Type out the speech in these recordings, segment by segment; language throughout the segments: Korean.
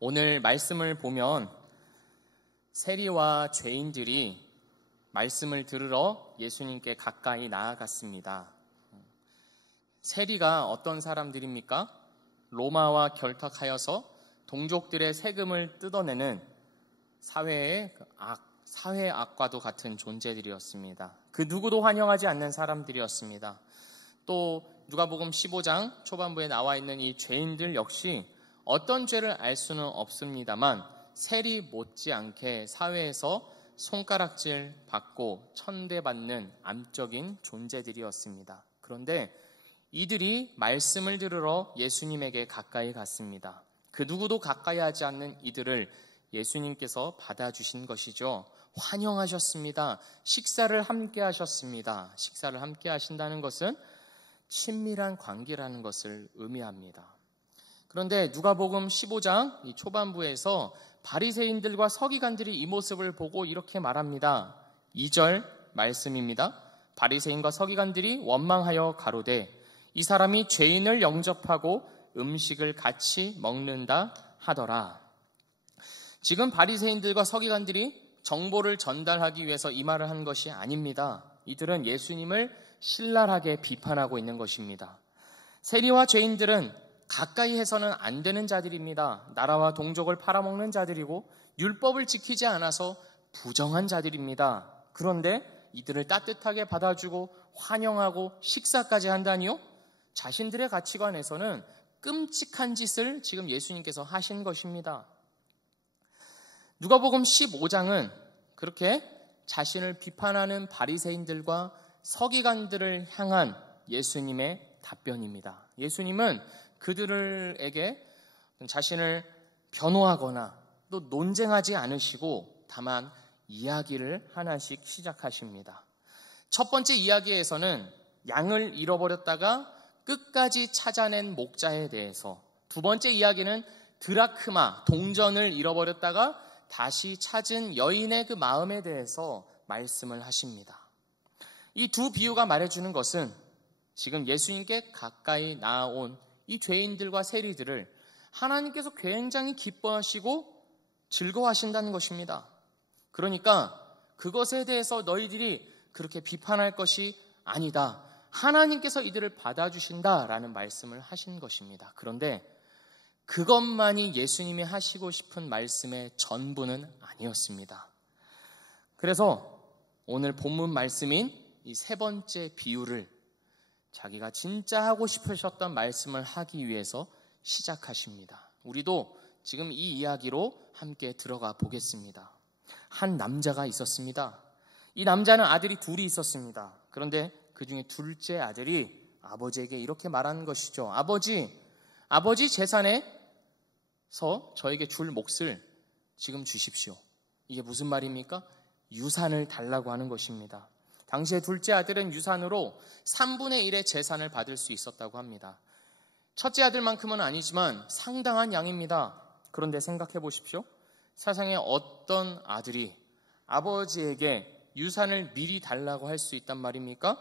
오늘 말씀을 보면 세리와 죄인들이 말씀을 들으러 예수님께 가까이 나아갔습니다. 세리가 어떤 사람들입니까? 로마와 결탁하여서 동족들의 세금을 뜯어내는 사회의 사회 악과도 같은 존재들이었습니다. 그 누구도 환영하지 않는 사람들이었습니다. 또 누가복음 15장 초반부에 나와 있는 이 죄인들 역시 어떤 죄를 알 수는 없습니다만 세리 못지않게 사회에서 손가락질 받고 천대받는 암적인 존재들이었습니다. 그런데 이들이 말씀을 들으러 예수님에게 가까이 갔습니다. 그 누구도 가까이 하지 않는 이들을 예수님께서 받아주신 것이죠. 환영하셨습니다. 식사를 함께 하셨습니다. 식사를 함께 하신다는 것은 친밀한 관계라는 것을 의미합니다. 그런데 누가복음 15장 이 초반부에서 바리새인들과 서기관들이 이 모습을 보고 이렇게 말합니다. 2절 말씀입니다. 바리새인과 서기관들이 원망하여 가로되 이 사람이 죄인을 영접하고 음식을 같이 먹는다 하더라. 지금 바리새인들과 서기관들이 정보를 전달하기 위해서 이 말을 한 것이 아닙니다. 이들은 예수님을 신랄하게 비판하고 있는 것입니다. 세리와 죄인들은 가까이 해서는 안 되는 자들입니다. 나라와 동족을 팔아먹는 자들이고 율법을 지키지 않아서 부정한 자들입니다. 그런데 이들을 따뜻하게 받아주고 환영하고 식사까지 한다니요? 자신들의 가치관에서는 끔찍한 짓을 지금 예수님께서 하신 것입니다. 누가복음 15장은 그렇게 자신을 비판하는 바리새인들과 서기관들을 향한 예수님의 답변입니다. 예수님은 그들에게 자신을 변호하거나 또 논쟁하지 않으시고 다만 이야기를 하나씩 시작하십니다. 첫 번째 이야기에서는 양을 잃어버렸다가 끝까지 찾아낸 목자에 대해서, 두 번째 이야기는 드라크마, 동전을 잃어버렸다가 다시 찾은 여인의 그 마음에 대해서 말씀을 하십니다. 이 두 비유가 말해주는 것은 지금 예수님께 가까이 나아온 이 죄인들과 세리들을 하나님께서 굉장히 기뻐하시고 즐거워하신다는 것입니다. 그러니까 그것에 대해서 너희들이 그렇게 비판할 것이 아니다. 하나님께서 이들을 받아주신다라는 말씀을 하신 것입니다. 그런데 그것만이 예수님이 하시고 싶은 말씀의 전부는 아니었습니다. 그래서 오늘 본문 말씀인 이 세 번째 비유를 자기가 진짜 하고 싶으셨던 말씀을 하기 위해서 시작하십니다. 우리도 지금 이 이야기로 함께 들어가 보겠습니다. 한 남자가 있었습니다. 이 남자는 아들이 둘이 있었습니다. 그런데 그 중에 둘째 아들이 아버지에게 이렇게 말하는 것이죠. 아버지 재산에서 저에게 줄 몫을 지금 주십시오. 이게 무슨 말입니까? 유산을 달라고 하는 것입니다. 당시에 둘째 아들은 유산으로 3분의 1의 재산을 받을 수 있었다고 합니다. 첫째 아들만큼은 아니지만 상당한 양입니다. 그런데 생각해 보십시오. 세상에 어떤 아들이 아버지에게 유산을 미리 달라고 할 수 있단 말입니까?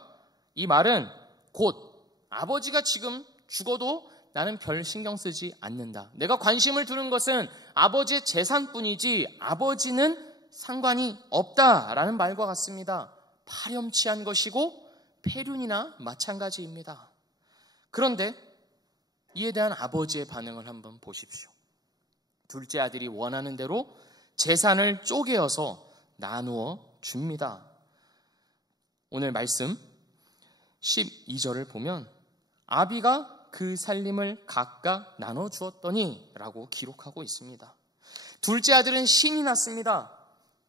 이 말은 곧 아버지가 지금 죽어도 나는 별 신경 쓰지 않는다. 내가 관심을 두는 것은 아버지의 재산뿐이지 아버지는 상관이 없다라는 말과 같습니다. 파렴치한 것이고 폐륜이나 마찬가지입니다. 그런데 이에 대한 아버지의 반응을 한번 보십시오. 둘째 아들이 원하는 대로 재산을 쪼개어서 나누어 줍니다. 오늘 말씀 12절을 보면 아비가 그 살림을 각각 나눠주었더니 라고 기록하고 있습니다. 둘째 아들은 신이 났습니다.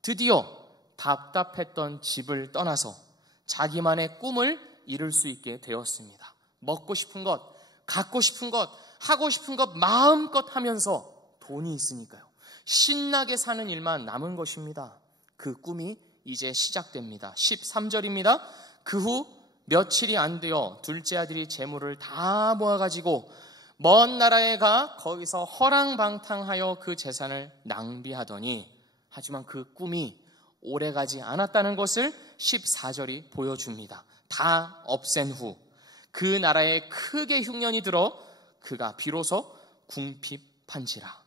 드디어 답답했던 집을 떠나서 자기만의 꿈을 이룰 수 있게 되었습니다. 먹고 싶은 것, 갖고 싶은 것, 하고 싶은 것 마음껏 하면서 돈이 있으니까요. 신나게 사는 일만 남은 것입니다. 그 꿈이 이제 시작됩니다. 13절입니다. 그 후 며칠이 안 되어 둘째 아들이 재물을 다 모아가지고 먼 나라에 가 거기서 허랑방탕하여 그 재산을 낭비하더니, 하지만 그 꿈이 오래가지 않았다는 것을 14절이 보여줍니다. 다 없앤 후 그 나라에 크게 흉년이 들어 그가 비로소 궁핍한지라.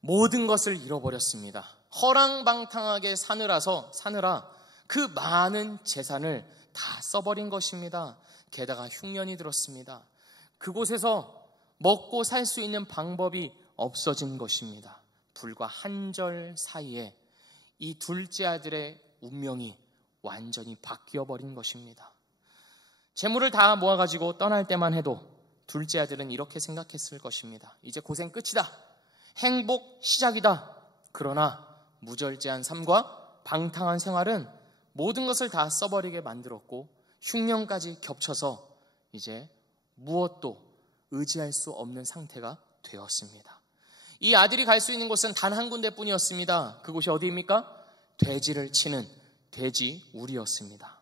모든 것을 잃어버렸습니다. 허랑방탕하게 사느라 그 많은 재산을 다 써버린 것입니다. 게다가 흉년이 들었습니다. 그곳에서 먹고 살 수 있는 방법이 없어진 것입니다. 불과 한 절 사이에 이 둘째 아들의 운명이 완전히 바뀌어버린 것입니다. 재물을 다 모아가지고 떠날 때만 해도 둘째 아들은 이렇게 생각했을 것입니다. 이제 고생 끝이다. 행복 시작이다. 그러나 무절제한 삶과 방탕한 생활은 모든 것을 다 써버리게 만들었고 흉년까지 겹쳐서 이제 무엇도 의지할 수 없는 상태가 되었습니다. 이 아들이 갈 수 있는 곳은 단 한 군데뿐이었습니다. 그곳이 어디입니까? 돼지를 치는 돼지우리였습니다.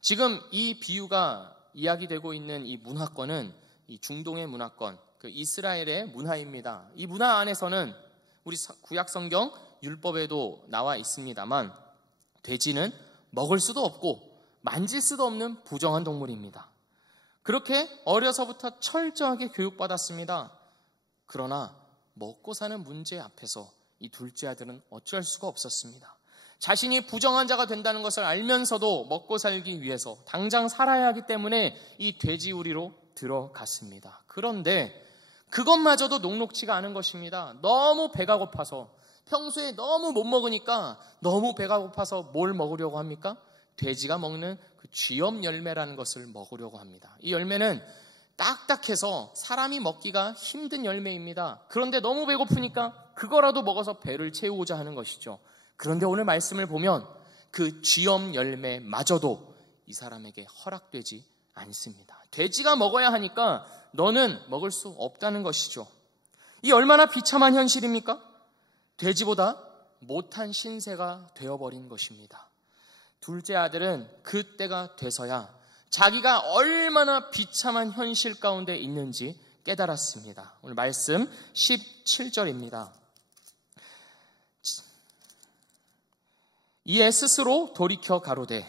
지금 이 비유가 이야기되고 있는 이 문화권은 이 중동의 문화권, 그 이스라엘의 문화입니다. 이 문화 안에서는 우리 구약 성경 율법에도 나와 있습니다만 돼지는 먹을 수도 없고 만질 수도 없는 부정한 동물입니다. 그렇게 어려서부터 철저하게 교육받았습니다. 그러나 먹고 사는 문제 앞에서 이 둘째 아들은 어쩔 수가 없었습니다. 자신이 부정한 자가 된다는 것을 알면서도 먹고 살기 위해서 당장 살아야 하기 때문에 이 돼지우리로 들어갔습니다. 그런데 그것마저도 녹록지가 않은 것입니다. 너무 배가 고파서, 평소에 너무 못 먹으니까 너무 배가 고파서 뭘 먹으려고 합니까? 돼지가 먹는 그 쥐염 열매라는 것을 먹으려고 합니다. 이 열매는 딱딱해서 사람이 먹기가 힘든 열매입니다. 그런데 너무 배고프니까 그거라도 먹어서 배를 채우고자 하는 것이죠. 그런데 오늘 말씀을 보면 그 쥐염 열매마저도 이 사람에게 허락되지 않습니다. 돼지가 먹어야 하니까 너는 먹을 수 없다는 것이죠. 이 얼마나 비참한 현실입니까? 돼지보다 못한 신세가 되어버린 것입니다. 둘째 아들은 그때가 돼서야 자기가 얼마나 비참한 현실 가운데 있는지 깨달았습니다. 오늘 말씀 17절입니다. 이에 스스로 돌이켜 가로되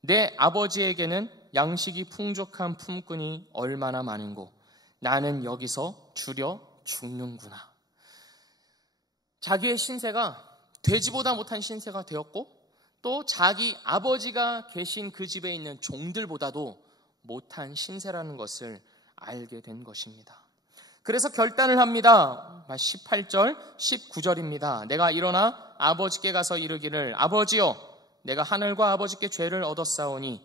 내 아버지에게는 양식이 풍족한 품꾼이 얼마나 많은고 나는 여기서 주려 죽는구나. 자기의 신세가 돼지보다 못한 신세가 되었고 또 자기 아버지가 계신 그 집에 있는 종들보다도 못한 신세라는 것을 알게 된 것입니다. 그래서 결단을 합니다. 18절, 19절입니다. 내가 일어나 아버지께 가서 이르기를 아버지여 내가 하늘과 아버지께 죄를 얻었사오니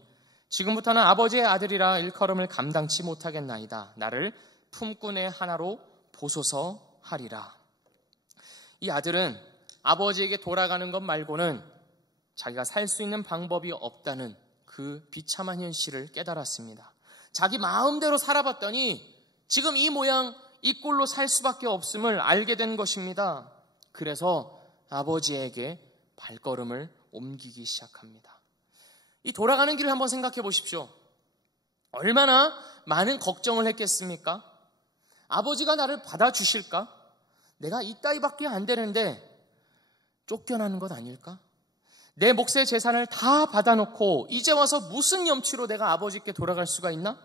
지금부터는 아버지의 아들이라 일컬음을 감당치 못하겠나이다. 나를 품꾼의 하나로 보소서 하리라. 이 아들은 아버지에게 돌아가는 것 말고는 자기가 살 수 있는 방법이 없다는 그 비참한 현실을 깨달았습니다. 자기 마음대로 살아봤더니 지금 이 모양 이 꼴로 살 수밖에 없음을 알게 된 것입니다. 그래서 아버지에게 발걸음을 옮기기 시작합니다. 이 돌아가는 길을 한번 생각해 보십시오. 얼마나 많은 걱정을 했겠습니까? 아버지가 나를 받아주실까? 내가 이 따위밖에 안 되는데 쫓겨나는 것 아닐까? 내 몫의 재산을 다 받아놓고 이제 와서 무슨 염치로 내가 아버지께 돌아갈 수가 있나?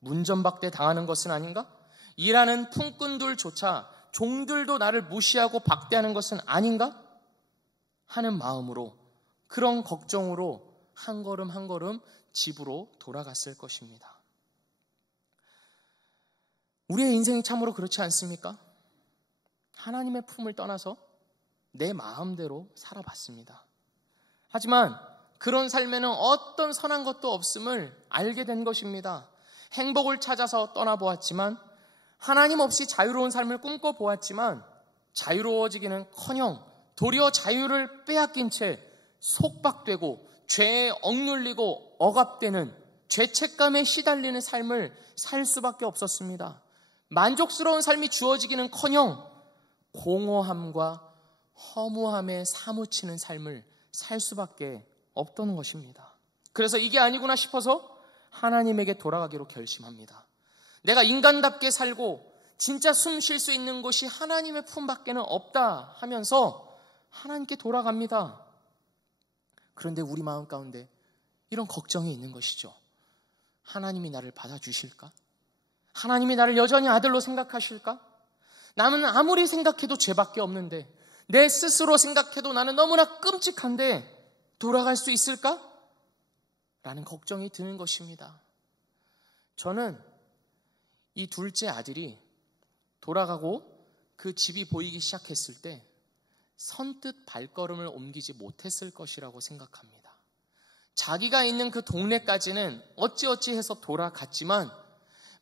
문전박대 당하는 것은 아닌가? 일하는 품꾼들조차 종들도 나를 무시하고 박대하는 것은 아닌가? 하는 마음으로 그런 걱정으로 한 걸음 한 걸음 집으로 돌아갔을 것입니다. 우리의 인생이 참으로 그렇지 않습니까? 하나님의 품을 떠나서 내 마음대로 살아봤습니다. 하지만 그런 삶에는 어떤 선한 것도 없음을 알게 된 것입니다. 행복을 찾아서 떠나보았지만 하나님 없이 자유로운 삶을 꿈꿔보았지만 자유로워지기는커녕 도리어 자유를 빼앗긴 채 속박되고 죄에 억눌리고 억압되는 죄책감에 시달리는 삶을 살 수밖에 없었습니다. 만족스러운 삶이 주어지기는커녕 공허함과 허무함에 사무치는 삶을 살 수밖에 없던 것입니다. 그래서 이게 아니구나 싶어서 하나님에게 돌아가기로 결심합니다. 내가 인간답게 살고 진짜 숨 쉴 수 있는 곳이 하나님의 품밖에는 없다 하면서 하나님께 돌아갑니다. 그런데 우리 마음 가운데 이런 걱정이 있는 것이죠. 하나님이 나를 받아주실까? 하나님이 나를 여전히 아들로 생각하실까? 나는 아무리 생각해도 죄밖에 없는데, 내 스스로 생각해도 나는 너무나 끔찍한데 돌아갈 수 있을까? 라는 걱정이 드는 것입니다. 저는 이 둘째 아들이 돌아가고 그 집이 보이기 시작했을 때 선뜻 발걸음을 옮기지 못했을 것이라고 생각합니다. 자기가 있는 그 동네까지는 어찌어찌 해서 돌아갔지만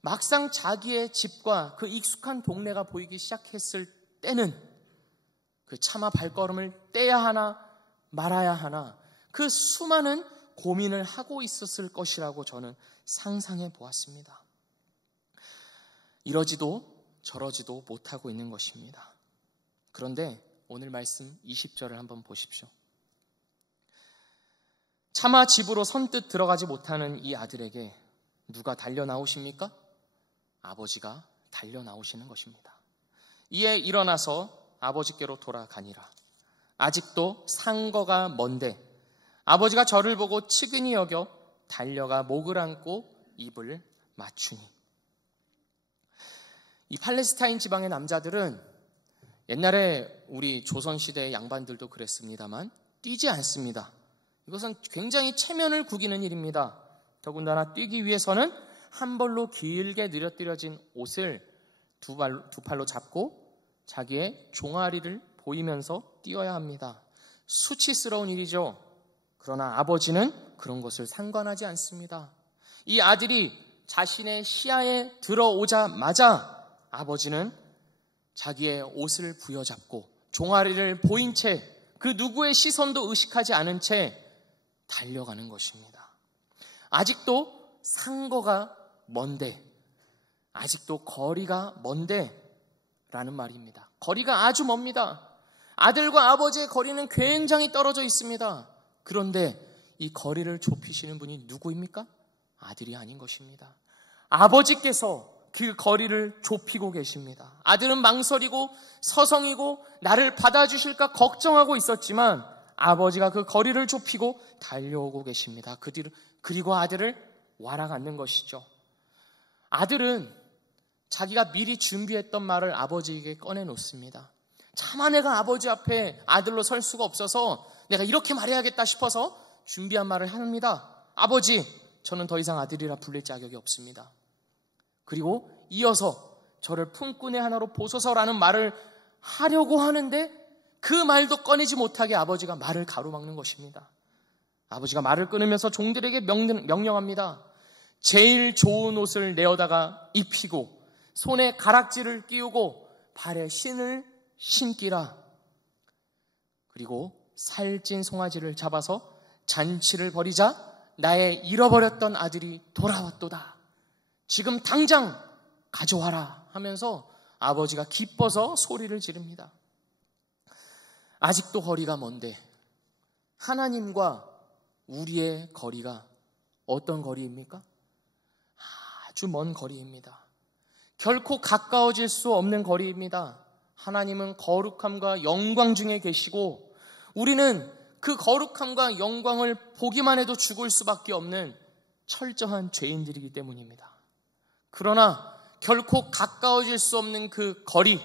막상 자기의 집과 그 익숙한 동네가 보이기 시작했을 때는 그 차마 발걸음을 떼야 하나 말아야 하나 그 수많은 고민을 하고 있었을 것이라고 저는 상상해 보았습니다. 이러지도 저러지도 못하고 있는 것입니다. 그런데 오늘 말씀 20절을 한번 보십시오. 차마 집으로 선뜻 들어가지 못하는 이 아들에게 누가 달려 나오십니까? 아버지가 달려 나오시는 것입니다. 이에 일어나서 아버지께로 돌아가니라. 아직도 상거가 먼데 아버지가 저를 보고 측은히 여겨 달려가 목을 안고 입을 맞추니. 이 팔레스타인 지방의 남자들은 옛날에 우리 조선시대의 양반들도 그랬습니다만 뛰지 않습니다. 이것은 굉장히 체면을 구기는 일입니다. 더군다나 뛰기 위해서는 한 벌로 길게 늘어뜨려진 옷을 두 팔로 잡고 자기의 종아리를 보이면서 뛰어야 합니다. 수치스러운 일이죠. 그러나 아버지는 그런 것을 상관하지 않습니다. 이 아들이 자신의 시야에 들어오자마자 아버지는 자기의 옷을 부여잡고 종아리를 보인 채 그 누구의 시선도 의식하지 않은 채 달려가는 것입니다. 아직도 상거가 먼데, 아직도 거리가 먼데 라는 말입니다. 거리가 아주 멉니다. 아들과 아버지의 거리는 굉장히 떨어져 있습니다. 그런데 이 거리를 좁히시는 분이 누구입니까? 아들이 아닌 것입니다. 아버지께서 그 거리를 좁히고 계십니다. 아들은 망설이고 서성이고 나를 받아주실까 걱정하고 있었지만 아버지가 그 거리를 좁히고 달려오고 계십니다. 그리고 아들을 와라앉는 것이죠. 아들은 자기가 미리 준비했던 말을 아버지에게 꺼내놓습니다. 차마 내가 아버지 앞에 아들로 설 수가 없어서 내가 이렇게 말해야겠다 싶어서 준비한 말을 합니다. 아버지, 저는 더 이상 아들이라 불릴 자격이 없습니다. 그리고 이어서 저를 품꾼의 하나로 보소서라는 말을 하려고 하는데 그 말도 꺼내지 못하게 아버지가 말을 가로막는 것입니다. 아버지가 말을 끊으면서 종들에게 명령합니다. 제일 좋은 옷을 내어다가 입히고 손에 가락지를 끼우고 발에 신을 신기라. 그리고 살찐 송아지를 잡아서 잔치를 벌이자 나의 잃어버렸던 아들이 돌아왔도다. 지금 당장 가져와라 하면서 아버지가 기뻐서 소리를 지릅니다. 아직도 거리가 먼데 하나님과 우리의 거리가 어떤 거리입니까? 아주 먼 거리입니다. 결코 가까워질 수 없는 거리입니다. 하나님은 거룩함과 영광 중에 계시고 우리는 그 거룩함과 영광을 보기만 해도 죽을 수밖에 없는 철저한 죄인들이기 때문입니다. 그러나 결코 가까워질 수 없는 그 거리,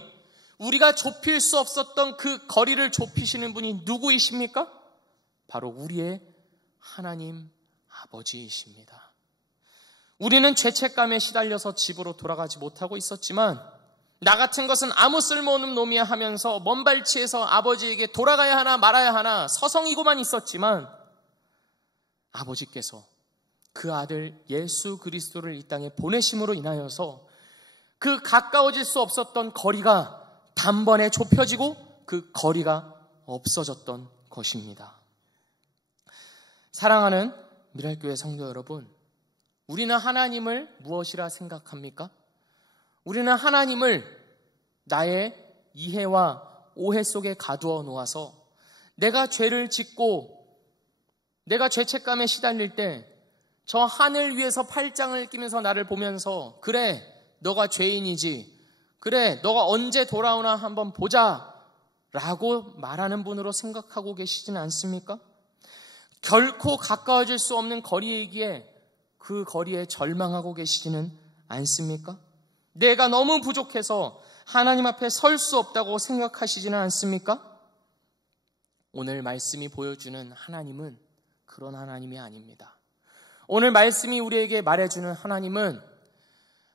우리가 좁힐 수 없었던 그 거리를 좁히시는 분이 누구이십니까? 바로 우리의 하나님 아버지이십니다. 우리는 죄책감에 시달려서 집으로 돌아가지 못하고 있었지만 나 같은 것은 아무 쓸모없는 놈이야 하면서 먼발치에서 아버지에게 돌아가야 하나 말아야 하나 서성이고만 있었지만 아버지께서 그 아들 예수 그리스도를 이 땅에 보내심으로 인하여서 그 가까워질 수 없었던 거리가 단번에 좁혀지고 그 거리가 없어졌던 것입니다. 사랑하는 미랄교회 성도 여러분, 우리는 하나님을 무엇이라 생각합니까? 우리는 하나님을 나의 이해와 오해 속에 가두어 놓아서 내가 죄를 짓고 내가 죄책감에 시달릴 때 저 하늘 위에서 팔짱을 끼면서 나를 보면서 그래, 너가 죄인이지. 그래, 너가 언제 돌아오나 한번 보자 라고 말하는 분으로 생각하고 계시지는 않습니까? 결코 가까워질 수 없는 거리이기에 그 거리에 절망하고 계시지는 않습니까? 내가 너무 부족해서 하나님 앞에 설 수 없다고 생각하시지는 않습니까? 오늘 말씀이 보여주는 하나님은 그런 하나님이 아닙니다. 오늘 말씀이 우리에게 말해주는 하나님은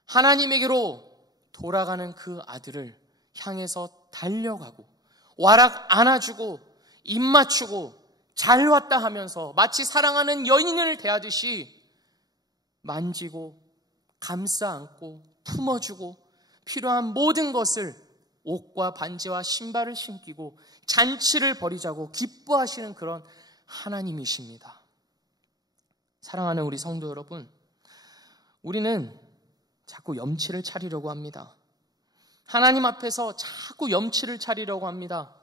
하나님에게로 돌아가는 그 아들을 향해서 달려가고 와락 안아주고 입 맞추고 잘 왔다 하면서 마치 사랑하는 연인을 대하듯이 만지고 감싸 안고 품어주고 필요한 모든 것을 옷과 반지와 신발을 신기고 잔치를 벌이자고 기뻐하시는 그런 하나님이십니다. 사랑하는 우리 성도 여러분, 우리는 자꾸 염치를 차리려고 합니다. 하나님 앞에서 자꾸 염치를 차리려고 합니다.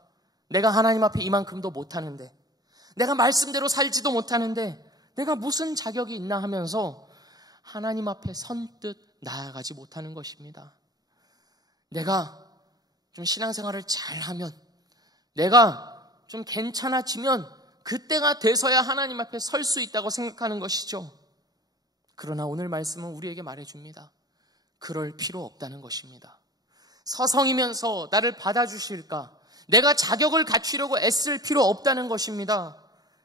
내가 하나님 앞에 이만큼도 못하는데, 내가 말씀대로 살지도 못하는데 내가 무슨 자격이 있나 하면서 하나님 앞에 선뜻 나아가지 못하는 것입니다. 내가 좀 신앙생활을 잘하면, 내가 좀 괜찮아지면 그때가 돼서야 하나님 앞에 설 수 있다고 생각하는 것이죠. 그러나 오늘 말씀은 우리에게 말해줍니다. 그럴 필요 없다는 것입니다. 서성이면서 나를 받아주실까? 내가 자격을 갖추려고 애쓸 필요 없다는 것입니다.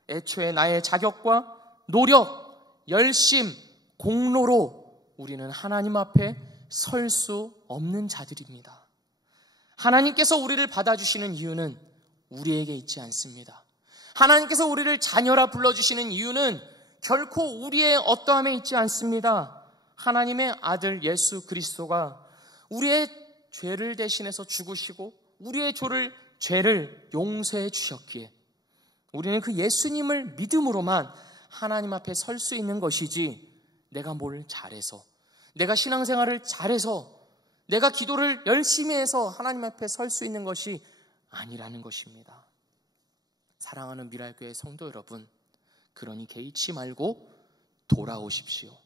애초에 나의 자격과 노력, 열심, 공로로 우리는 하나님 앞에 설 수 없는 자들입니다. 하나님께서 우리를 받아주시는 이유는 우리에게 있지 않습니다. 하나님께서 우리를 자녀라 불러주시는 이유는 결코 우리의 어떠함에 있지 않습니다. 하나님의 아들 예수 그리스도가 우리의 죄를 대신해서 죽으시고 우리의 죄를 용서해 주셨기에 우리는 그 예수님을 믿음으로만 하나님 앞에 설 수 있는 것이지, 내가 뭘 잘해서, 내가 신앙생활을 잘해서, 내가 기도를 열심히 해서 하나님 앞에 설 수 있는 것이 아니라는 것입니다. 사랑하는 미랄교회 성도 여러분, 그러니 개의치 말고 돌아오십시오.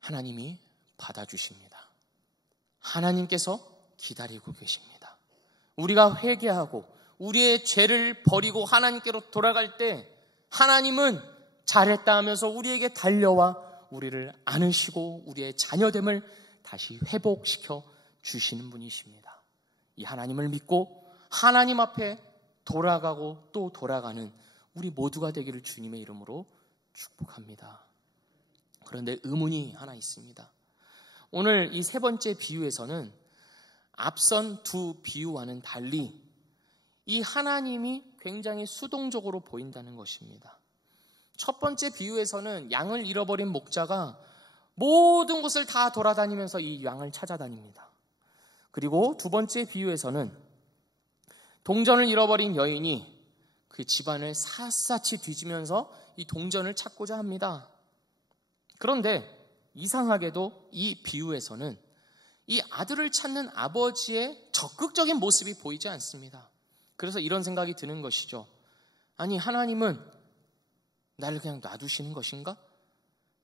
하나님이 받아주십니다. 하나님께서 기다리고 계십니다. 우리가 회개하고 우리의 죄를 버리고 하나님께로 돌아갈 때 하나님은 잘했다 하면서 우리에게 달려와 우리를 안으시고 우리의 자녀됨을 다시 회복시켜 주시는 분이십니다. 이 하나님을 믿고 하나님 앞에 돌아가고 또 돌아가는 우리 모두가 되기를 주님의 이름으로 축복합니다. 그런데 의문이 하나 있습니다. 오늘 이 세 번째 비유에서는 앞선 두 비유와는 달리 이 하나님이 굉장히 수동적으로 보인다는 것입니다. 첫 번째 비유에서는 양을 잃어버린 목자가 모든 곳을 다 돌아다니면서 이 양을 찾아다닙니다. 그리고 두 번째 비유에서는 동전을 잃어버린 여인이 그 집안을 샅샅이 뒤지면서 이 동전을 찾고자 합니다. 그런데 이상하게도 이 비유에서는 이 아들을 찾는 아버지의 적극적인 모습이 보이지 않습니다. 그래서 이런 생각이 드는 것이죠. 아니, 하나님은 나를 그냥 놔두시는 것인가?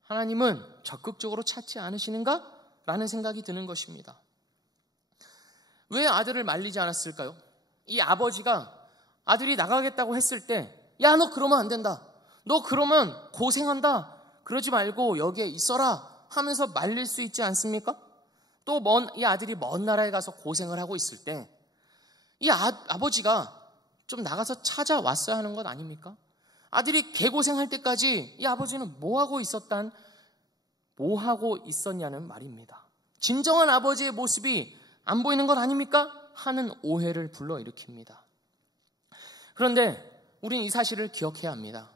하나님은 적극적으로 찾지 않으시는가? 라는 생각이 드는 것입니다. 왜 아들을 말리지 않았을까요? 이 아버지가 아들이 나가겠다고 했을 때, 야, 너 그러면 안 된다. 너 그러면 고생한다. 그러지 말고 여기에 있어라 하면서 말릴 수 있지 않습니까? 또 이 아들이 먼 나라에 가서 고생을 하고 있을 때 이 아버지가 좀 나가서 찾아왔어야 하는 것 아닙니까? 아들이 개고생할 때까지 이 아버지는 뭐 하고 있었냐는 말입니다. 진정한 아버지의 모습이 안 보이는 것 아닙니까? 하는 오해를 불러일으킵니다. 그런데 우린 이 사실을 기억해야 합니다.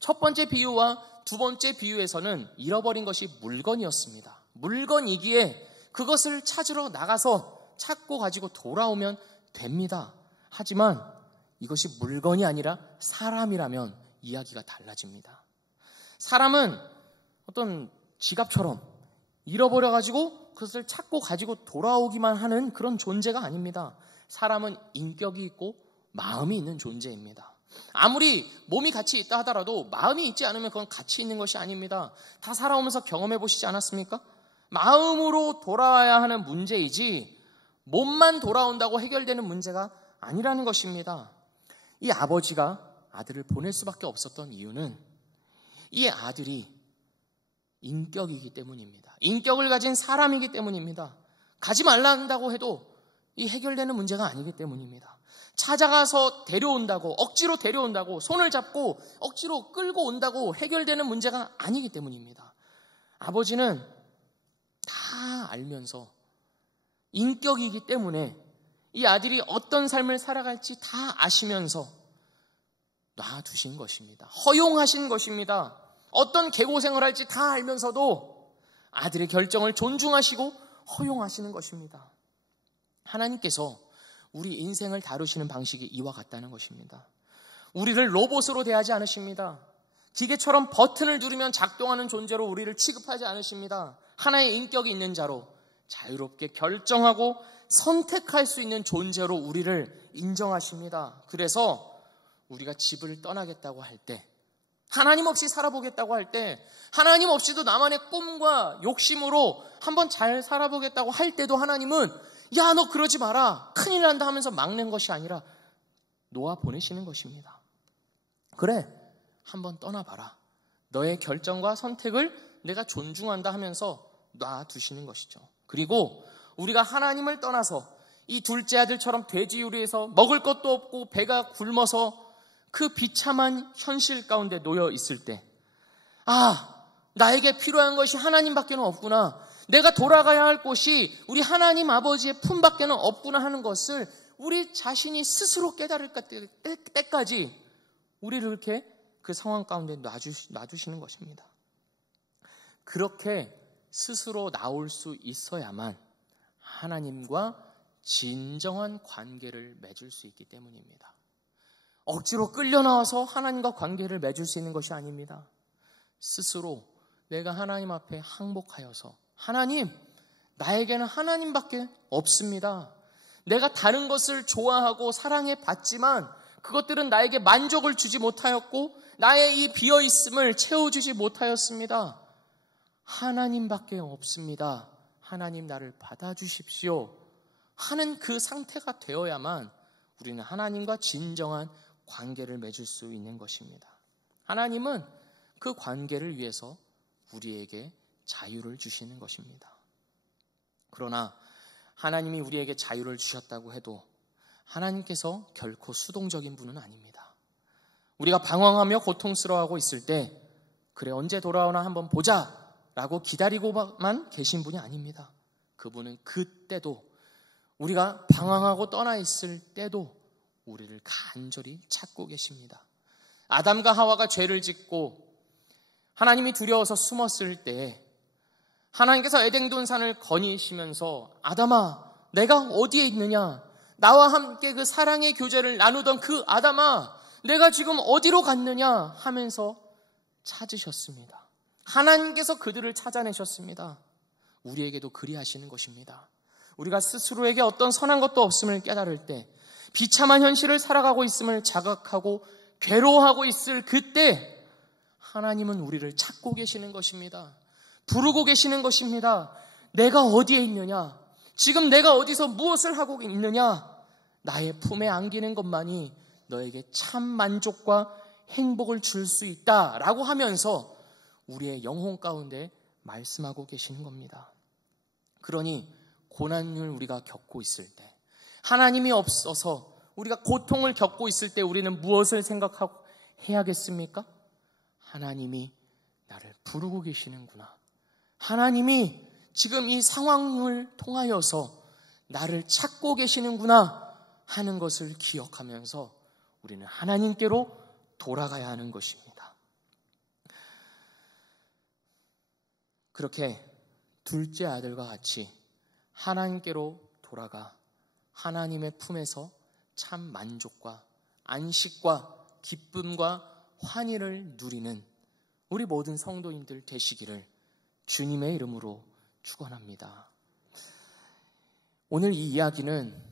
첫 번째 비유와 두 번째 비유에서는 잃어버린 것이 물건이었습니다. 물건이기에 그것을 찾으러 나가서 찾고 가지고 돌아오면 됩니다. 하지만 이것이 물건이 아니라 사람이라면 이야기가 달라집니다. 사람은 어떤 지갑처럼 잃어버려가지고 그것을 찾고 가지고 돌아오기만 하는 그런 존재가 아닙니다. 사람은 인격이 있고 마음이 있는 존재입니다. 아무리 몸이 같이 있다 하더라도 마음이 있지 않으면 그건 같이 있는 것이 아닙니다. 다 살아오면서 경험해 보시지 않았습니까? 마음으로 돌아와야 하는 문제이지 몸만 돌아온다고 해결되는 문제가 아니라는 것입니다. 이 아버지가 아들을 보낼 수밖에 없었던 이유는 이 아들이 인격이기 때문입니다. 인격을 가진 사람이기 때문입니다. 가지 말라 한다고 해도 이 해결되는 문제가 아니기 때문입니다. 찾아가서 데려온다고, 억지로 데려온다고, 손을 잡고 억지로 끌고 온다고 해결되는 문제가 아니기 때문입니다. 아버지는 다 알면서 인격이기 때문에 이 아들이 어떤 삶을 살아갈지 다 아시면서 놔두신 것입니다. 허용하신 것입니다. 어떤 개고생을 할지 다 알면서도 아들의 결정을 존중하시고 허용하시는 것입니다. 하나님께서 우리 인생을 다루시는 방식이 이와 같다는 것입니다. 우리를 로봇으로 대하지 않으십니다. 기계처럼 버튼을 누르면 작동하는 존재로 우리를 취급하지 않으십니다. 하나의 인격이 있는 자로 자유롭게 결정하고 선택할 수 있는 존재로 우리를 인정하십니다. 그래서 우리가 집을 떠나겠다고 할 때, 하나님 없이 살아보겠다고 할 때, 하나님 없이도 나만의 꿈과 욕심으로 한번 잘 살아보겠다고 할 때도 하나님은 야, 너 그러지 마라, 큰일 난다 하면서 막는 것이 아니라 놓아 보내시는 것입니다. 그래, 한번 떠나봐라. 너의 결정과 선택을 내가 존중한다 하면서 놔두시는 것이죠. 그리고 우리가 하나님을 떠나서 이 둘째 아들처럼 돼지우리에서 먹을 것도 없고 배가 굶어서 그 비참한 현실 가운데 놓여 있을 때, 나에게 필요한 것이 하나님밖에 없구나, 내가 돌아가야 할 곳이 우리 하나님 아버지의 품밖에 없구나 하는 것을 우리 자신이 스스로 깨달을 때까지 우리를 이렇게 그 상황 가운데 놔두시는 것입니다. 그렇게 스스로 나올 수 있어야만 하나님과 진정한 관계를 맺을 수 있기 때문입니다. 억지로 끌려 나와서 하나님과 관계를 맺을 수 있는 것이 아닙니다. 스스로 내가 하나님 앞에 항복하여서, 하나님, 나에게는 하나님밖에 없습니다. 내가 다른 것을 좋아하고 사랑해 봤지만 그것들은 나에게 만족을 주지 못하였고 나의 이 비어있음을 채워주지 못하였습니다. 하나님밖에 없습니다. 하나님 나를 받아주십시오 하는 그 상태가 되어야만 우리는 하나님과 진정한 관계를 맺을 수 있는 것입니다. 하나님은 그 관계를 위해서 우리에게 자유를 주시는 것입니다. 그러나 하나님이 우리에게 자유를 주셨다고 해도 하나님께서 결코 수동적인 분은 아닙니다. 우리가 방황하며 고통스러워하고 있을 때, 그래 언제 돌아오나 한번 보자 라고 기다리고만 계신 분이 아닙니다. 그분은 그때도, 우리가 방황하고 떠나 있을 때도 우리를 간절히 찾고 계십니다. 아담과 하와가 죄를 짓고 하나님이 두려워서 숨었을 때 하나님께서 에덴 동산을 거니시면서 아담아, 내가 어디에 있느냐, 나와 함께 그 사랑의 교제를 나누던 그 아담아, 내가 지금 어디로 갔느냐 하면서 찾으셨습니다. 하나님께서 그들을 찾아내셨습니다. 우리에게도 그리하시는 것입니다. 우리가 스스로에게 어떤 선한 것도 없음을 깨달을 때, 비참한 현실을 살아가고 있음을 자각하고 괴로워하고 있을 그때 하나님은 우리를 찾고 계시는 것입니다. 부르고 계시는 것입니다. 내가 어디에 있느냐, 지금 내가 어디서 무엇을 하고 있느냐, 나의 품에 안기는 것만이 너에게 참 만족과 행복을 줄 수 있다라고 하면서 우리의 영혼 가운데 말씀하고 계시는 겁니다. 그러니 고난을 우리가 겪고 있을 때, 하나님이 없어서 우리가 고통을 겪고 있을 때 우리는 무엇을 생각하고 해야겠습니까? 하나님이 나를 부르고 계시는구나, 하나님이 지금 이 상황을 통하여서 나를 찾고 계시는구나 하는 것을 기억하면서 우리는 하나님께로 돌아가야 하는 것입니다. 그렇게 둘째 아들과 같이 하나님께로 돌아가 하나님의 품에서 참 만족과 안식과 기쁨과 환희를 누리는 우리 모든 성도인들 되시기를 주님의 이름으로 축원합니다. 오늘 이 이야기는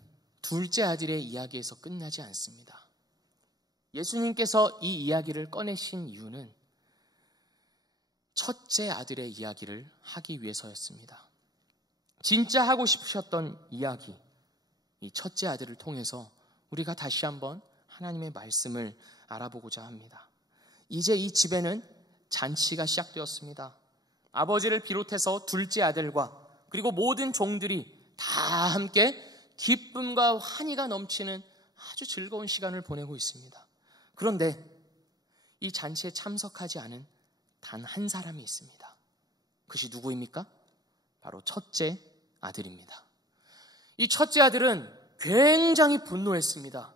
둘째 아들의 이야기에서 끝나지 않습니다. 예수님께서 이 이야기를 꺼내신 이유는 첫째 아들의 이야기를 하기 위해서였습니다. 진짜 하고 싶으셨던 이야기, 이 첫째 아들을 통해서 우리가 다시 한번 하나님의 말씀을 알아보고자 합니다. 이제 이 집에는 잔치가 시작되었습니다. 아버지를 비롯해서 둘째 아들과 그리고 모든 종들이 다 함께 기쁨과 환희가 넘치는 아주 즐거운 시간을 보내고 있습니다. 그런데 이 잔치에 참석하지 않은 단 한 사람이 있습니다. 그것이 누구입니까? 바로 첫째 아들입니다. 이 첫째 아들은 굉장히 분노했습니다.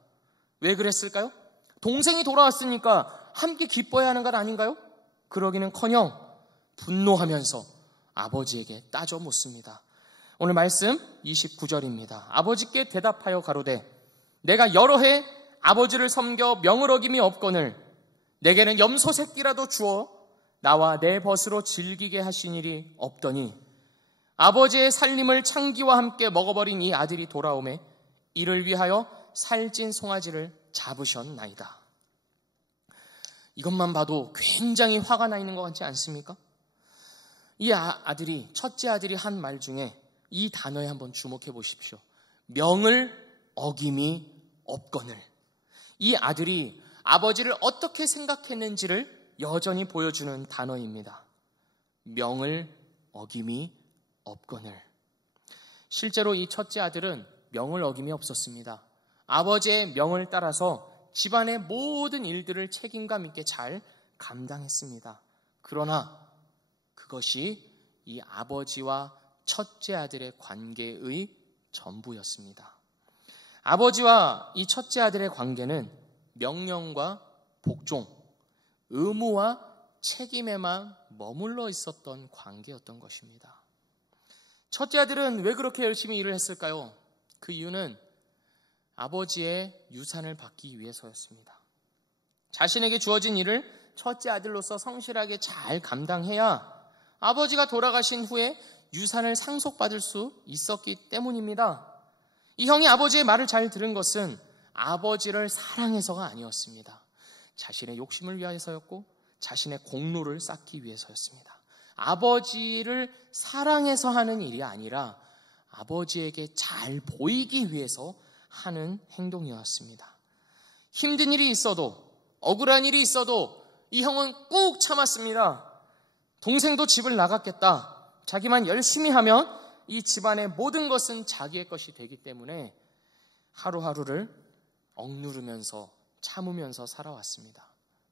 왜 그랬을까요? 동생이 돌아왔으니까 함께 기뻐해야 하는 것 아닌가요? 그러기는커녕 분노하면서 아버지에게 따져 묻습니다. 오늘 말씀 29절입니다. 아버지께 대답하여 가로되 내가 여러 해 아버지를 섬겨 명을 어김이 없거늘 내게는 염소 새끼라도 주어 나와 내 벗으로 즐기게 하신 일이 없더니 아버지의 살림을 창기와 함께 먹어버린 이 아들이 돌아오매 이를 위하여 살찐 송아지를 잡으셨나이다. 이것만 봐도 굉장히 화가 나 있는 것 같지 않습니까? 이 아들이, 첫째 아들이 한 말 중에 이 단어에 한번 주목해 보십시오. 명을 어김이 없거늘. 이 아들이 아버지를 어떻게 생각했는지를 여전히 보여주는 단어입니다. 명을 어김이 없거늘. 실제로 이 첫째 아들은 명을 어김이 없었습니다. 아버지의 명을 따라서 집안의 모든 일들을 책임감 있게 잘 감당했습니다. 그러나 그것이 이 아버지와 첫째 아들의 관계의 전부였습니다. 아버지와 이 첫째 아들의 관계는 명령과 복종, 의무와 책임에만 머물러 있었던 관계였던 것입니다. 첫째 아들은 왜 그렇게 열심히 일을 했을까요? 그 이유는 아버지의 유산을 받기 위해서였습니다. 자신에게 주어진 일을 첫째 아들로서 성실하게 잘 감당해야 아버지가 돌아가신 후에 유산을 상속받을 수 있었기 때문입니다. 이 형이 아버지의 말을 잘 들은 것은 아버지를 사랑해서가 아니었습니다. 자신의 욕심을 위해서였고 자신의 공로를 쌓기 위해서였습니다. 아버지를 사랑해서 하는 일이 아니라 아버지에게 잘 보이기 위해서 하는 행동이었습니다. 힘든 일이 있어도, 억울한 일이 있어도 이 형은 꾹 참았습니다. 동생도 집을 나갔겠다. 자기만 열심히 하면 이 집안의 모든 것은 자기의 것이 되기 때문에 하루하루를 억누르면서 참으면서 살아왔습니다.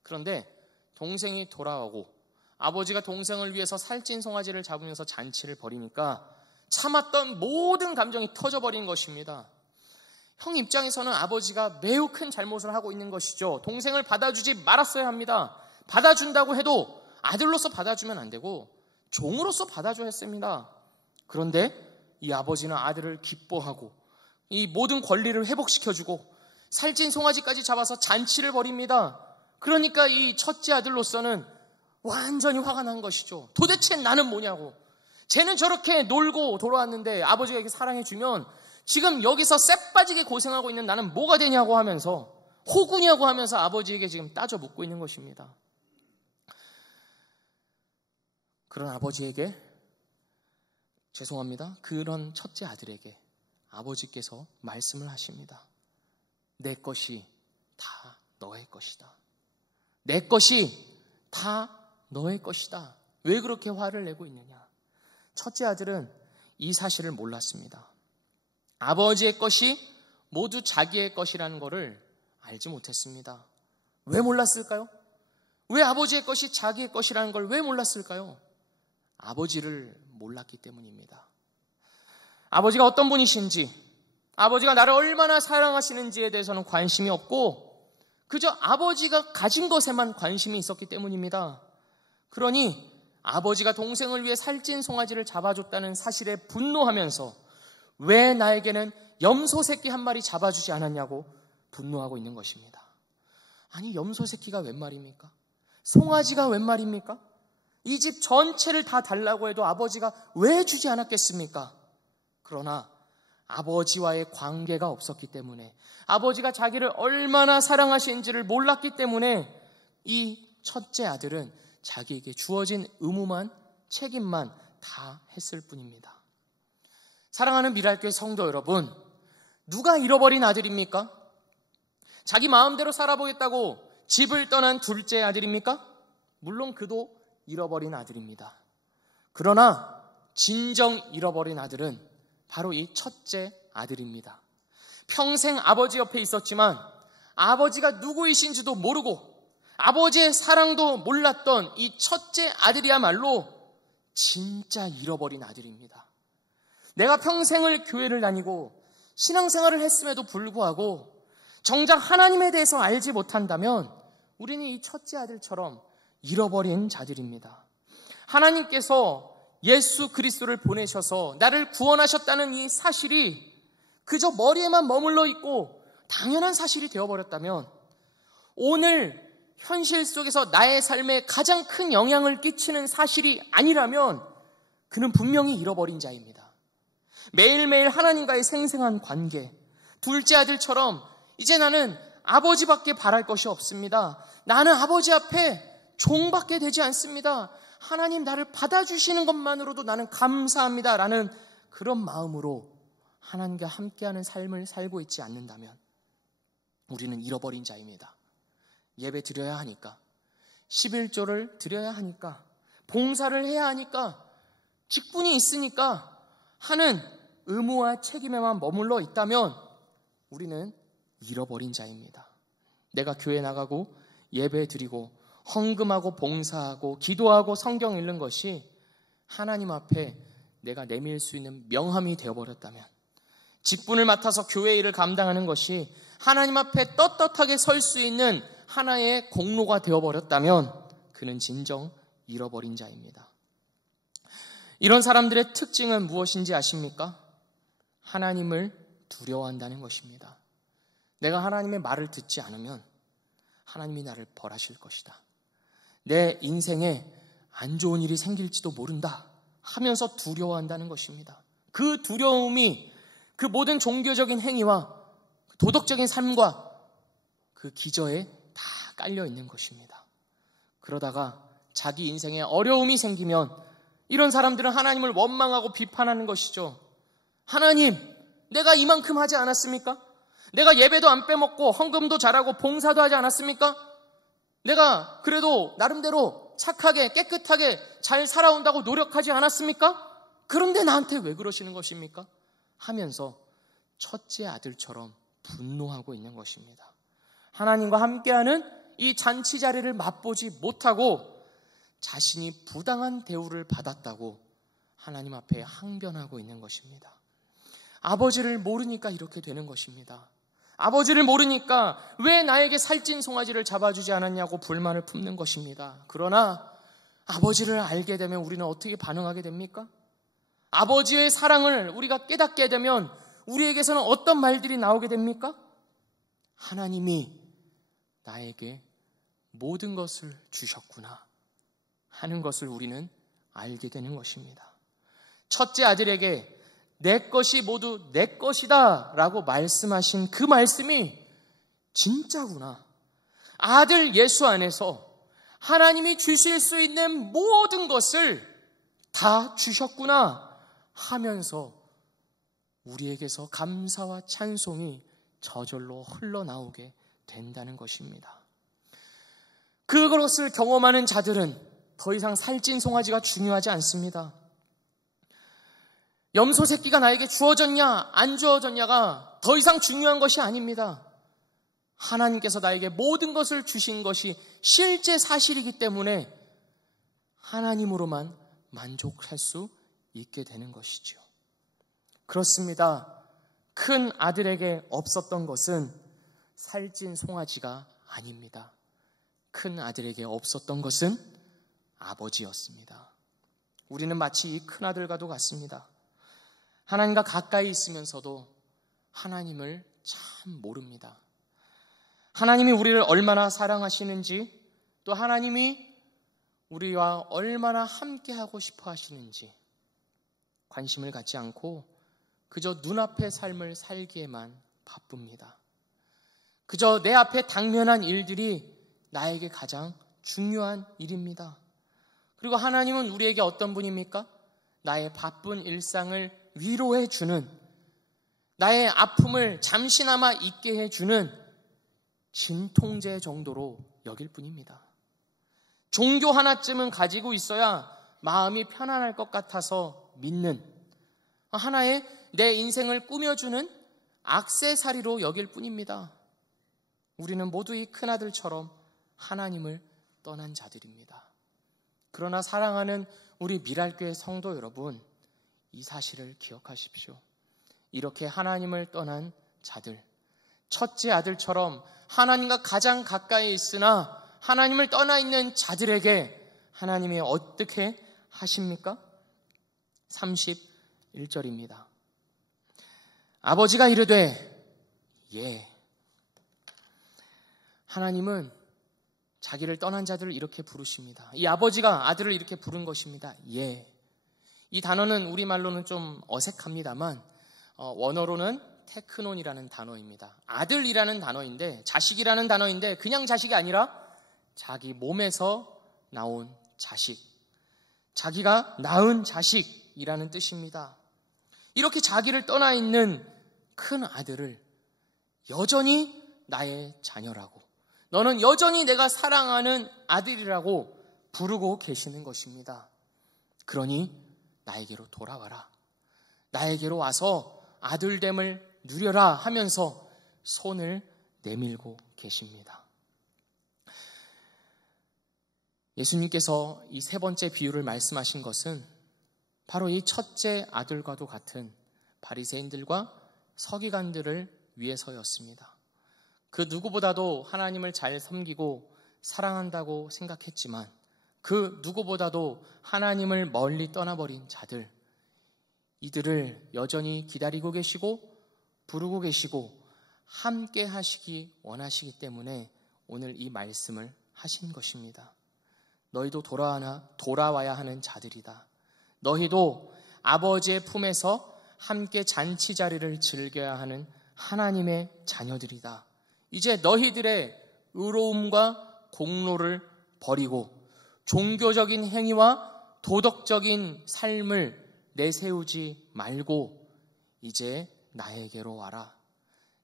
그런데 동생이 돌아오고 아버지가 동생을 위해서 살찐 송아지를 잡으면서 잔치를 벌이니까 참았던 모든 감정이 터져버린 것입니다. 형 입장에서는 아버지가 매우 큰 잘못을 하고 있는 것이죠. 동생을 받아주지 말았어야 합니다. 받아준다고 해도 아들로서 받아주면 안 되고 종으로서 받아줘야 했습니다. 그런데 이 아버지는 아들을 기뻐하고 이 모든 권리를 회복시켜주고 살찐 송아지까지 잡아서 잔치를 벌입니다. 그러니까 이 첫째 아들로서는 완전히 화가 난 것이죠. 도대체 나는 뭐냐고. 쟤는 저렇게 놀고 돌아왔는데 아버지가 이렇게 사랑해주면 지금 여기서 쎄빠지게 고생하고 있는 나는 뭐가 되냐고 하면서 호구냐고 하면서 아버지에게 지금 따져 묻고 있는 것입니다. 그런 아버지에게 죄송합니다. 그런 첫째 아들에게 아버지께서 말씀을 하십니다. 내 것이 다 너의 것이다. 내 것이 다 너의 것이다. 왜 그렇게 화를 내고 있느냐? 첫째 아들은 이 사실을 몰랐습니다. 아버지의 것이 모두 자기의 것이라는 것을 알지 못했습니다. 왜 몰랐을까요? 왜 아버지의 것이 자기의 것이라는 걸 왜 몰랐을까요? 아버지를 몰랐기 때문입니다. 아버지가 어떤 분이신지, 아버지가 나를 얼마나 사랑하시는지에 대해서는 관심이 없고 그저 아버지가 가진 것에만 관심이 있었기 때문입니다. 그러니 아버지가 동생을 위해 살찐 송아지를 잡아줬다는 사실에 분노하면서 왜 나에게는 염소 새끼 한 마리 잡아주지 않았냐고 분노하고 있는 것입니다. 아니, 염소 새끼가 웬 말입니까? 송아지가 웬 말입니까? 이 집 전체를 다 달라고 해도 아버지가 왜 주지 않았겠습니까? 그러나 아버지와의 관계가 없었기 때문에, 아버지가 자기를 얼마나 사랑하시는지를 몰랐기 때문에 이 첫째 아들은 자기에게 주어진 의무만, 책임만 다 했을 뿐입니다. 사랑하는 미랄교회 성도 여러분, 누가 잃어버린 아들입니까? 자기 마음대로 살아보겠다고 집을 떠난 둘째 아들입니까? 물론 그도 잃어버린 아들입니다. 그러나 진정 잃어버린 아들은 바로 이 첫째 아들입니다. 평생 아버지 옆에 있었지만 아버지가 누구이신지도 모르고 아버지의 사랑도 몰랐던 이 첫째 아들이야말로 진짜 잃어버린 아들입니다. 내가 평생을 교회를 다니고 신앙생활을 했음에도 불구하고 정작 하나님에 대해서 알지 못한다면 우리는 이 첫째 아들처럼 잃어버린 자들입니다. 하나님께서 예수 그리스도를 보내셔서 나를 구원하셨다는 이 사실이 그저 머리에만 머물러 있고 당연한 사실이 되어버렸다면 오늘 현실 속에서 나의 삶에 가장 큰 영향을 끼치는 사실이 아니라면 그는 분명히 잃어버린 자입니다. 매일매일 하나님과의 생생한 관계, 둘째 아들처럼 이제 나는 아버지밖에 바랄 것이 없습니다. 나는 아버지 앞에 종밖에 되지 않습니다. 하나님 나를 받아주시는 것만으로도 나는 감사합니다. 라는 그런 마음으로 하나님과 함께하는 삶을 살고 있지 않는다면 우리는 잃어버린 자입니다. 예배 드려야 하니까, 11조를 드려야 하니까, 봉사를 해야 하니까, 직분이 있으니까 하는 의무와 책임에만 머물러 있다면 우리는 잃어버린 자입니다. 내가 교회 나가고 예배 드리고 헌금하고 봉사하고 기도하고 성경 읽는 것이 하나님 앞에 내가 내밀 수 있는 명함이 되어버렸다면, 직분을 맡아서 교회 일을 감당하는 것이 하나님 앞에 떳떳하게 설 수 있는 하나의 공로가 되어버렸다면 그는 진정 잃어버린 자입니다. 이런 사람들의 특징은 무엇인지 아십니까? 하나님을 두려워한다는 것입니다. 내가 하나님의 말을 듣지 않으면 하나님이 나를 벌하실 것이다. 내 인생에 안 좋은 일이 생길지도 모른다 하면서 두려워한다는 것입니다. 그 두려움이 그 모든 종교적인 행위와 도덕적인 삶과 그 기저에 다 깔려 있는 것입니다. 그러다가 자기 인생에 어려움이 생기면 이런 사람들은 하나님을 원망하고 비판하는 것이죠. 하나님, 내가 이만큼 하지 않았습니까? 내가 예배도 안 빼먹고 헌금도 잘하고 봉사도 하지 않았습니까? 내가 그래도 나름대로 착하게 깨끗하게 잘 살아온다고 노력하지 않았습니까? 그런데 나한테 왜 그러시는 것입니까? 하면서 첫째 아들처럼 분노하고 있는 것입니다. 하나님과 함께하는 이 잔치 자리를 맛보지 못하고 자신이 부당한 대우를 받았다고 하나님 앞에 항변하고 있는 것입니다. 아버지를 모르니까 이렇게 되는 것입니다. 아버지를 모르니까 왜 나에게 살찐 송아지를 잡아주지 않았냐고 불만을 품는 것입니다. 그러나 아버지를 알게 되면 우리는 어떻게 반응하게 됩니까? 아버지의 사랑을 우리가 깨닫게 되면 우리에게서는 어떤 말들이 나오게 됩니까? 하나님이 나에게 모든 것을 주셨구나 하는 것을 우리는 알게 되는 것입니다. 첫째 아들에게 내 것이 모두 내 것이다 라고 말씀하신 그 말씀이 진짜구나. 아들 예수 안에서 하나님이 주실 수 있는 모든 것을 다 주셨구나 하면서 우리에게서 감사와 찬송이 저절로 흘러나오게 된다는 것입니다. 그것을 경험하는 자들은 더 이상 살찐 송아지가 중요하지 않습니다. 염소 새끼가 나에게 주어졌냐 안 주어졌냐가 더 이상 중요한 것이 아닙니다. 하나님께서 나에게 모든 것을 주신 것이 실제 사실이기 때문에 하나님으로만 만족할 수 있게 되는 것이죠. 그렇습니다. 큰 아들에게 없었던 것은 살찐 송아지가 아닙니다. 큰 아들에게 없었던 것은 아버지였습니다. 우리는 마치 이 큰 아들과도 같습니다. 하나님과 가까이 있으면서도 하나님을 참 모릅니다. 하나님이 우리를 얼마나 사랑하시는지, 또 하나님이 우리와 얼마나 함께하고 싶어 하시는지 관심을 갖지 않고 그저 눈앞의 삶을 살기에만 바쁩니다. 그저 내 앞에 당면한 일들이 나에게 가장 중요한 일입니다. 그리고 하나님은 우리에게 어떤 분입니까? 나의 바쁜 일상을 위로해 주는, 나의 아픔을 잠시나마 잊게 해주는 진통제 정도로 여길 뿐입니다. 종교 하나쯤은 가지고 있어야 마음이 편안할 것 같아서 믿는, 하나의 내 인생을 꾸며주는 액세서리로 여길 뿐입니다. 우리는 모두 이 큰아들처럼 하나님을 떠난 자들입니다. 그러나 사랑하는 우리 미랄교회 성도 여러분, 이 사실을 기억하십시오. 이렇게 하나님을 떠난 자들, 첫째 아들처럼 하나님과 가장 가까이 있으나 하나님을 떠나 있는 자들에게 하나님이 어떻게 하십니까? 31절입니다. 아버지가 이르되 예. 하나님은 자기를 떠난 자들을 이렇게 부르십니다. 이 아버지가 아들을 이렇게 부른 것입니다. 예. 이 단어는 우리말로는 좀 어색합니다만 원어로는 테크논이라는 단어입니다. 아들이라는 단어인데, 자식이라는 단어인데 그냥 자식이 아니라 자기 몸에서 나온 자식, 자기가 낳은 자식이라는 뜻입니다. 이렇게 자기를 떠나 있는 큰 아들을 여전히 나의 자녀라고, 너는 여전히 내가 사랑하는 아들이라고 부르고 계시는 것입니다. 그러니 나에게로 돌아와라, 나에게로 와서 아들됨을 누려라 하면서 손을 내밀고 계십니다. 예수님께서 이 세 번째 비유를 말씀하신 것은 바로 이 첫째 아들과도 같은 바리새인들과 서기관들을 위해서였습니다. 그 누구보다도 하나님을 잘 섬기고 사랑한다고 생각했지만 그 누구보다도 하나님을 멀리 떠나버린 자들, 이들을 여전히 기다리고 계시고 부르고 계시고 함께 하시기 원하시기 때문에 오늘 이 말씀을 하신 것입니다. 너희도 돌아와야 하는 자들이다. 너희도 아버지의 품에서 함께 잔치 자리를 즐겨야 하는 하나님의 자녀들이다. 이제 너희들의 의로움과 공로를 버리고 종교적인 행위와 도덕적인 삶을 내세우지 말고 이제 나에게로 와라.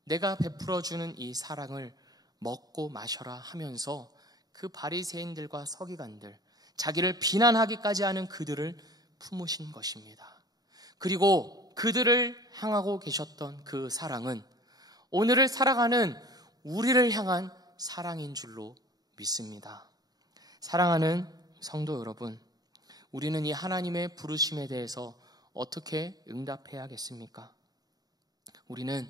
내가 베풀어주는 이 사랑을 먹고 마셔라 하면서 그 바리새인들과 서기관들, 자기를 비난하기까지 하는 그들을 품으신 것입니다. 그리고 그들을 향하고 계셨던 그 사랑은 오늘을 살아가는 우리를 향한 사랑인 줄로 믿습니다. 사랑하는 성도 여러분, 우리는 이 하나님의 부르심에 대해서 어떻게 응답해야겠습니까? 우리는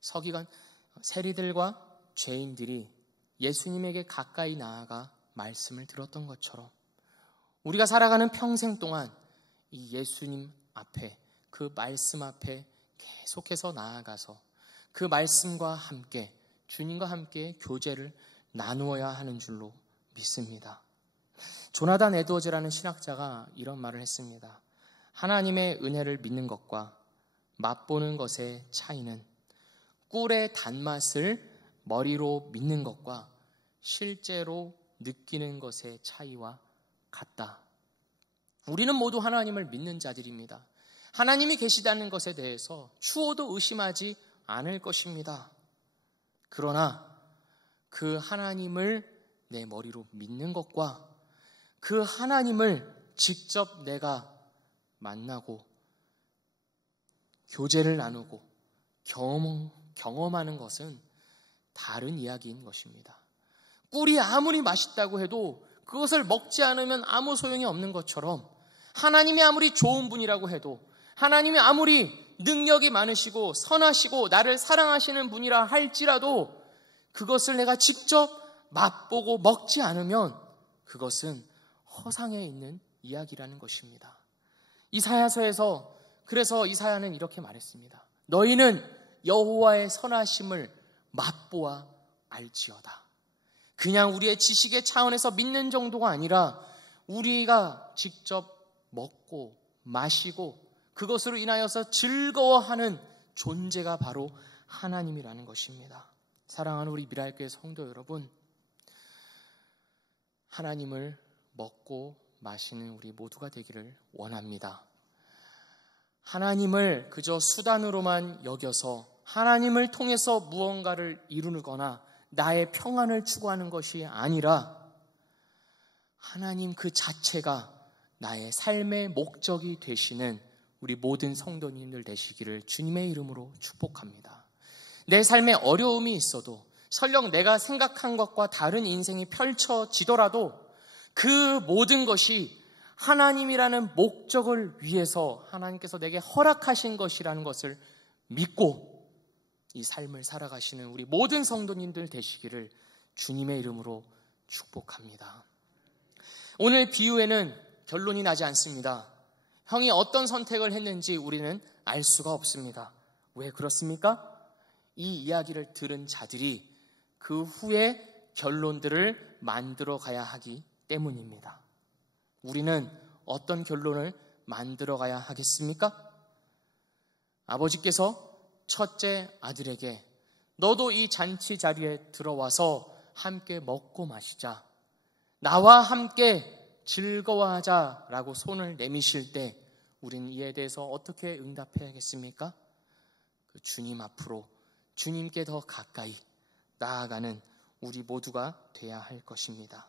서기관, 세리들과 죄인들이 예수님에게 가까이 나아가 말씀을 들었던 것처럼 우리가 살아가는 평생 동안 이 예수님 앞에, 그 말씀 앞에 계속해서 나아가서 그 말씀과 함께, 주님과 함께 교제를 나누어야 하는 줄로 믿습니다. 조나단 에드워즈라는 신학자가 이런 말을 했습니다. 하나님의 은혜를 믿는 것과 맛보는 것의 차이는 꿀의 단맛을 머리로 믿는 것과 실제로 느끼는 것의 차이와 같다. 우리는 모두 하나님을 믿는 자들입니다. 하나님이 계시다는 것에 대해서 추호도 의심하지 않을 것입니다. 그러나 그 하나님을 내 머리로 믿는 것과 그 하나님을 직접 내가 만나고 교제를 나누고 경험하는 것은 다른 이야기인 것입니다. 꿀이 아무리 맛있다고 해도 그것을 먹지 않으면 아무 소용이 없는 것처럼 하나님이 아무리 좋은 분이라고 해도, 하나님이 아무리 능력이 많으시고 선하시고 나를 사랑하시는 분이라 할지라도 그것을 내가 직접 맛보고 먹지 않으면 그것은 허상에 있는 이야기라는 것입니다. 이사야서에서 그래서 이사야는 이렇게 말했습니다. 너희는 여호와의 선하심을 맛보아 알지어다. 그냥 우리의 지식의 차원에서 믿는 정도가 아니라 우리가 직접 먹고 마시고 그것으로 인하여서 즐거워하는 존재가 바로 하나님이라는 것입니다. 사랑하는 우리 미랄교회 성도 여러분, 하나님을 먹고 마시는 우리 모두가 되기를 원합니다. 하나님을 그저 수단으로만 여겨서 하나님을 통해서 무언가를 이루거나 나의 평안을 추구하는 것이 아니라 하나님 그 자체가 나의 삶의 목적이 되시는 우리 모든 성도님들 되시기를 주님의 이름으로 축복합니다. 내 삶에 어려움이 있어도 설령 내가 생각한 것과 다른 인생이 펼쳐지더라도 그 모든 것이 하나님이라는 목적을 위해서 하나님께서 내게 허락하신 것이라는 것을 믿고 이 삶을 살아가시는 우리 모든 성도님들 되시기를 주님의 이름으로 축복합니다. 오늘 비유에는 결론이 나지 않습니다. 형이 어떤 선택을 했는지 우리는 알 수가 없습니다. 왜 그렇습니까? 이 이야기를 들은 자들이 그 후에 결론들을 만들어 가야 하기 때문입니다. 우리는 어떤 결론을 만들어 가야 하겠습니까? 아버지께서 첫째 아들에게 너도 이 잔치 자리에 들어와서 함께 먹고 마시자, 나와 함께 즐거워하자라고 손을 내미실 때 우리는 이에 대해서 어떻게 응답해야겠습니까? 그 주님 앞으로 주님께 더 가까이 나아가는 우리 모두가 돼야 할 것입니다.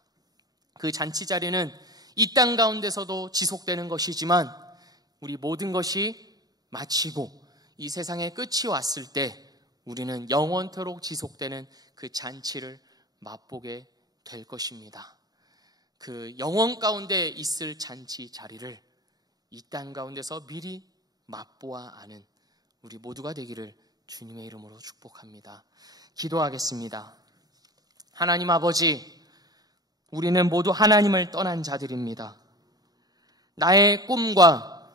그 잔치 자리는 이 땅 가운데서도 지속되는 것이지만 우리 모든 것이 마치고 이 세상의 끝이 왔을 때 우리는 영원토록 지속되는 그 잔치를 맛보게 될 것입니다. 그 영원 가운데 있을 잔치 자리를 이 땅 가운데서 미리 맛보아 아는 우리 모두가 되기를 주님의 이름으로 축복합니다. 기도하겠습니다. 하나님 아버지, 우리는 모두 하나님을 떠난 자들입니다. 나의 꿈과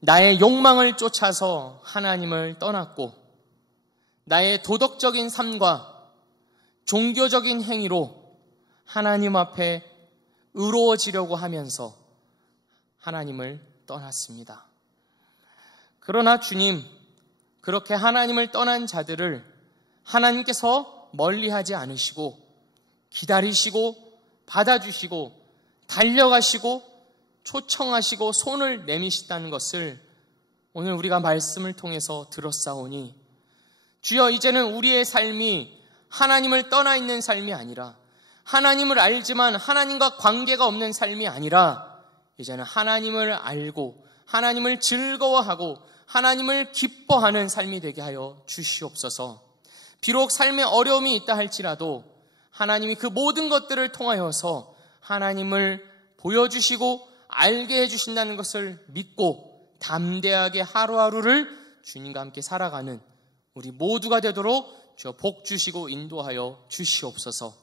나의 욕망을 쫓아서 하나님을 떠났고 나의 도덕적인 삶과 종교적인 행위로 하나님 앞에 의로워지려고 하면서 하나님을 떠났습니다. 그러나 주님, 그렇게 하나님을 떠난 자들을 하나님께서 멀리하지 않으시고 기다리시고 받아주시고 달려가시고 초청하시고 손을 내미시다는 것을 오늘 우리가 말씀을 통해서 들었사오니 주여, 이제는 우리의 삶이 하나님을 떠나 있는 삶이 아니라 하나님을 알지만 하나님과 관계가 없는 삶이 아니라 이제는 하나님을 알고 하나님을 즐거워하고 하나님을 기뻐하는 삶이 되게 하여 주시옵소서. 비록 삶에 어려움이 있다 할지라도 하나님이 그 모든 것들을 통하여서 하나님을 보여주시고 알게 해주신다는 것을 믿고 담대하게 하루하루를 주님과 함께 살아가는 우리 모두가 되도록 주여 복 주시고 인도하여 주시옵소서.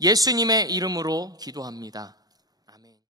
예수님의 이름으로 기도합니다.